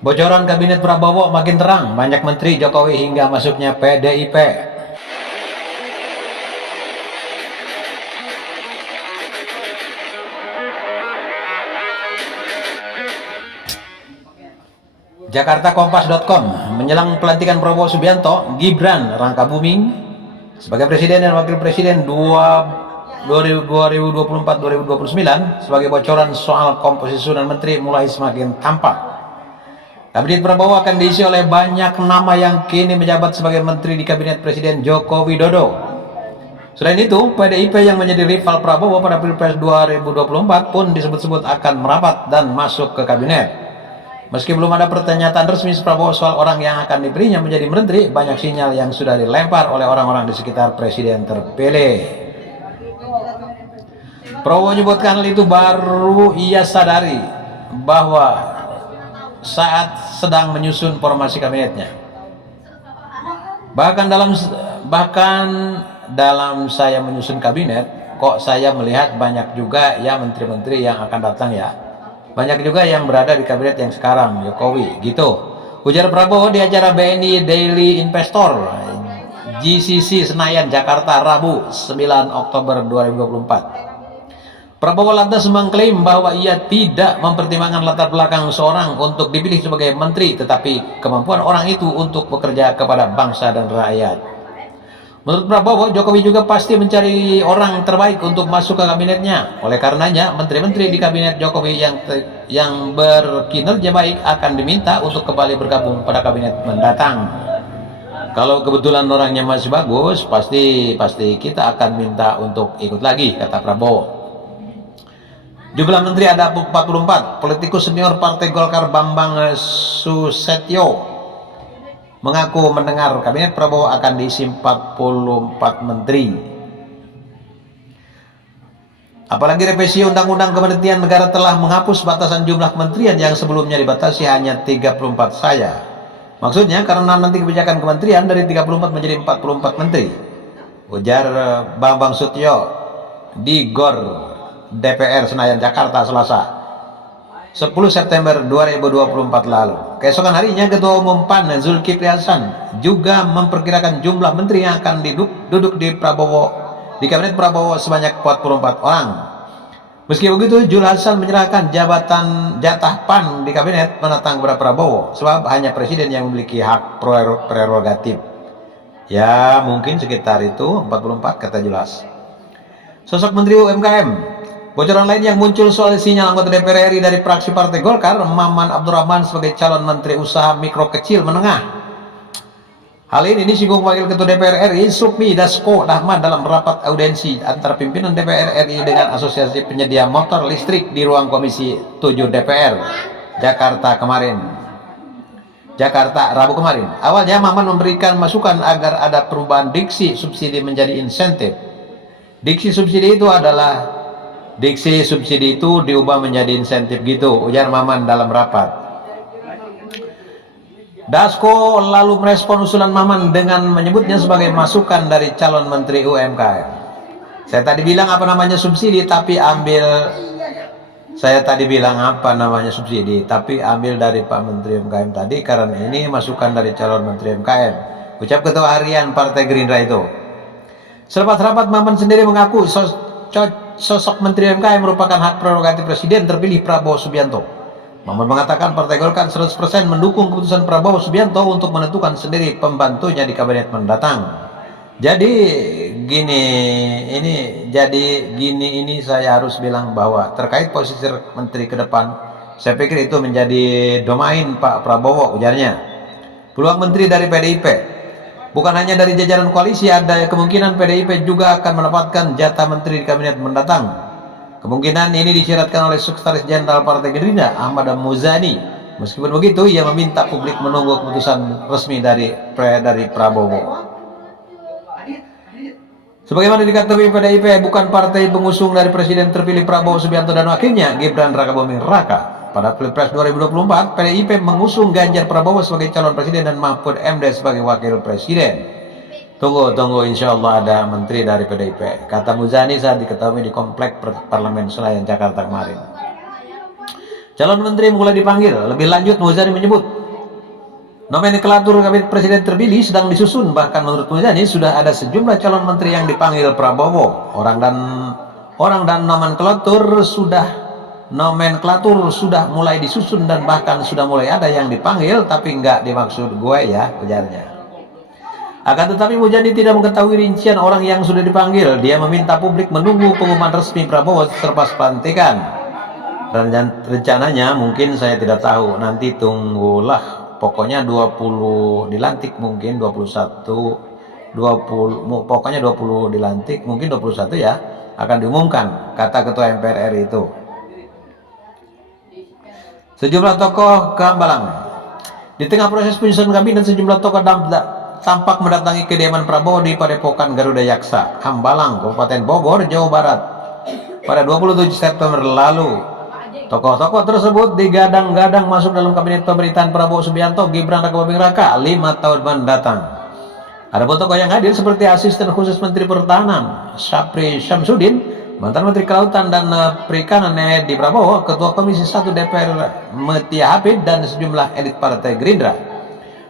Bocoran kabinet Prabowo makin terang, banyak menteri Jokowi hingga masuknya PDIP. Jakartakompas.com menjelang pelantikan Prabowo Subianto, Gibran rangka booming sebagai presiden dan wakil presiden 2024-2029. Sebagai bocoran soal komposisi susunan menteri mulai semakin tampak. Kabinet Prabowo akan diisi oleh banyak nama yang kini menjabat sebagai menteri di kabinet Presiden Joko Widodo. Selain itu, PDIP yang menjadi rival Prabowo pada Pilpres 2024 pun disebut-sebut akan merapat dan masuk ke kabinet. Meski belum ada pernyataan resmi Prabowo soal orang yang akan diberinya menjadi menteri, banyak sinyal yang sudah dilempar oleh orang-orang di sekitar presiden terpilih. Prabowo menyebutkan hal itu baru ia sadari bahwa saat sedang menyusun formasi kabinetnya. Bahkan dalam saya menyusun kabinet, kok saya melihat banyak juga ya menteri-menteri yang akan datang ya. Banyak juga yang berada di kabinet yang sekarang, Jokowi, gitu. Ujar Prabowo di acara BNI Daily Investor, GCC Senayan, Jakarta, Rabu, 9 Oktober 2024. Prabowo lantas mengklaim bahwa ia tidak mempertimbangkan latar belakang seorang untuk dipilih sebagai menteri, tetapi kemampuan orang itu untuk bekerja kepada bangsa dan rakyat. Menurut Prabowo, Jokowi juga pasti mencari orang terbaik untuk masuk ke kabinetnya. Oleh karenanya, menteri-menteri di kabinet Jokowi yang berkinerja baik akan diminta untuk kembali bergabung pada kabinet mendatang. Kalau kebetulan orangnya masih bagus, pasti kita akan minta untuk ikut lagi, kata Prabowo. Jumlah menteri ada 44. Politikus senior Partai Golkar Bambang Susatyo mengaku mendengar kabinet Prabowo akan diisi 44 menteri. Apalagi revisi Undang-Undang Kementerian Negara telah menghapus batasan jumlah kementerian yang sebelumnya dibatasi hanya 34 saja. Maksudnya karena nanti kebijakan kementerian dari 34 menjadi 44 menteri. Ujar Bambang Susatyo di GOR DPR Senayan, Jakarta, Selasa 10 September 2024 lalu. Keesokan harinya, Ketua Umum PAN Zulkifli Hasan juga memperkirakan jumlah menteri yang akan duduk di kabinet Prabowo sebanyak 44 orang. Meski begitu, Zul Hasan menyerahkan jatah PAN di kabinet mendatang kepada Prabowo, sebab hanya presiden yang memiliki hak prerogatif. Ya, mungkin sekitar itu 44, kata Zul Hasan. Sosok Menteri UMKM. Bocoran lain yang muncul soal sinyal anggota DPR RI dari fraksi Partai Golkar, Maman Abdurrahman sebagai calon Menteri Usaha Mikro Kecil Menengah. Hal ini disinggung Wakil Ketua DPR RI Sukmi Dasko Dahman dalam rapat audiensi antara pimpinan DPR RI dengan Asosiasi Penyedia Motor Listrik di ruang Komisi 7 DPR Jakarta Rabu kemarin. Awalnya Maman memberikan masukan agar ada perubahan diksi subsidi menjadi insentif. Diksi subsidi itu diubah menjadi insentif gitu, ujar Maman dalam rapat. Dasko lalu merespon usulan Maman dengan menyebutnya sebagai masukan dari calon Menteri UMKM. Saya tadi bilang apa namanya subsidi, tapi ambil dari Pak Menteri UMKM tadi karena ini masukan dari calon Menteri UMKM, ucap Ketua Harian Partai Gerindra itu. Selepas rapat, Maman sendiri mengaku sosok Menteri UMKM merupakan hak prerogatif Presiden terpilih Prabowo Subianto. Maman mengatakan Partai Golkar 100% mendukung keputusan Prabowo Subianto untuk menentukan sendiri pembantunya di kabinet mendatang. Jadi gini saya harus bilang bahwa terkait posisi menteri ke depan, saya pikir itu menjadi domain Pak Prabowo, ujarnya. Peluang menteri dari PDIP. Bukan hanya dari jajaran koalisi, ada kemungkinan PDIP juga akan mendapatkan jatah menteri di kabinet mendatang. Kemungkinan ini disyaratkan oleh Sekretaris Jenderal Partai Gerindra, Ahmad Muzani. Meskipun begitu, ia meminta publik menunggu keputusan resmi dari Prabowo. Sebagaimana diketahui, PDIP bukan partai pengusung dari Presiden terpilih Prabowo Subianto dan wakilnya Gibran Rakabuming Raka. Pada Pilpres 2024, PDIP mengusung Ganjar Prabowo sebagai calon presiden dan Mahfud MD sebagai wakil presiden. Tunggu, insya Allah ada menteri dari PDIP, kata Muzani saat diketahui di Komplek Parlemen Senayan, Jakarta kemarin. calon menteri mulai dipanggil. Lebih lanjut, Muzani menyebut nomenklatur kabinet presiden terpilih sedang disusun. Bahkan menurut Muzani sudah ada sejumlah calon menteri yang dipanggil Prabowo. Orang dan nomenklatur sudah mulai disusun dan bahkan sudah mulai ada yang dipanggil, tapi nggak dimaksud gue ya, ujarnya. Akan tetapi Muzani tidak mengetahui rincian orang yang sudah dipanggil. Dia meminta publik menunggu pengumuman resmi Prabowo selepas pelantikan. Rencananya mungkin saya tidak tahu, nanti tunggulah. Pokoknya 20 dilantik, mungkin 21, 20, pokoknya 20 dilantik, mungkin 21 ya, akan diumumkan, kata Ketua MPR RI itu. Sejumlah tokoh ke Hambalang. Di tengah proses penyusunan kabinet, sejumlah tokoh tampak mendatangi kediaman Prabowo di Padepokan Garuda Yaksa, Hambalang, Kabupaten Bogor, Jawa Barat pada 27 September lalu. Tokoh-tokoh tersebut digadang-gadang masuk dalam kabinet pemerintahan Prabowo Subianto Gibran Rakabuming Raka 5 tahun mendatang. Ada tokoh yang hadir seperti Asisten Khusus Menteri Pertahanan Syapri Syamsuddin, mantan Menteri Kelautan dan Perikanan Edi Prabowo, Ketua Komisi 1 DPR Metia Hafid, dan sejumlah elit Partai Gerindra.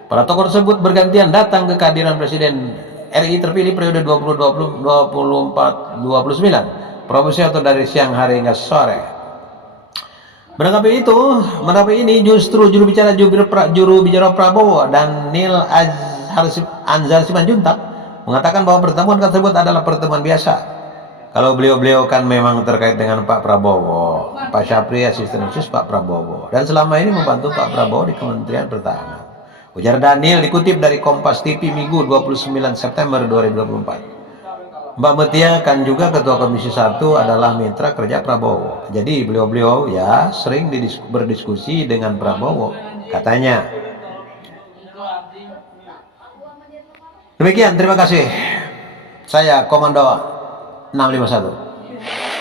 Para tokoh tersebut bergantian datang ke kehadiran Presiden RI terpilih periode 2020-2024-29 Prabowo dari siang hari hingga sore. Menanggapi ini justru juru bicara Prabowo dan Nil Anzar Simanjuntak mengatakan bahwa pertemuan tersebut adalah pertemuan biasa. Kalau beliau kan memang terkait dengan Pak Prabowo, Pak Syapri asisten khusus Pak Prabowo, dan selama ini membantu Pak Prabowo di Kementerian Pertahanan. Ujar Daniel dikutip dari Kompas TV Minggu 29 September 2024. Mbak Metia kan juga Ketua Komisi 1 adalah mitra kerja Prabowo. Jadi beliau ya sering berdiskusi dengan Prabowo, katanya. Demikian, terima kasih. Saya Komando 651.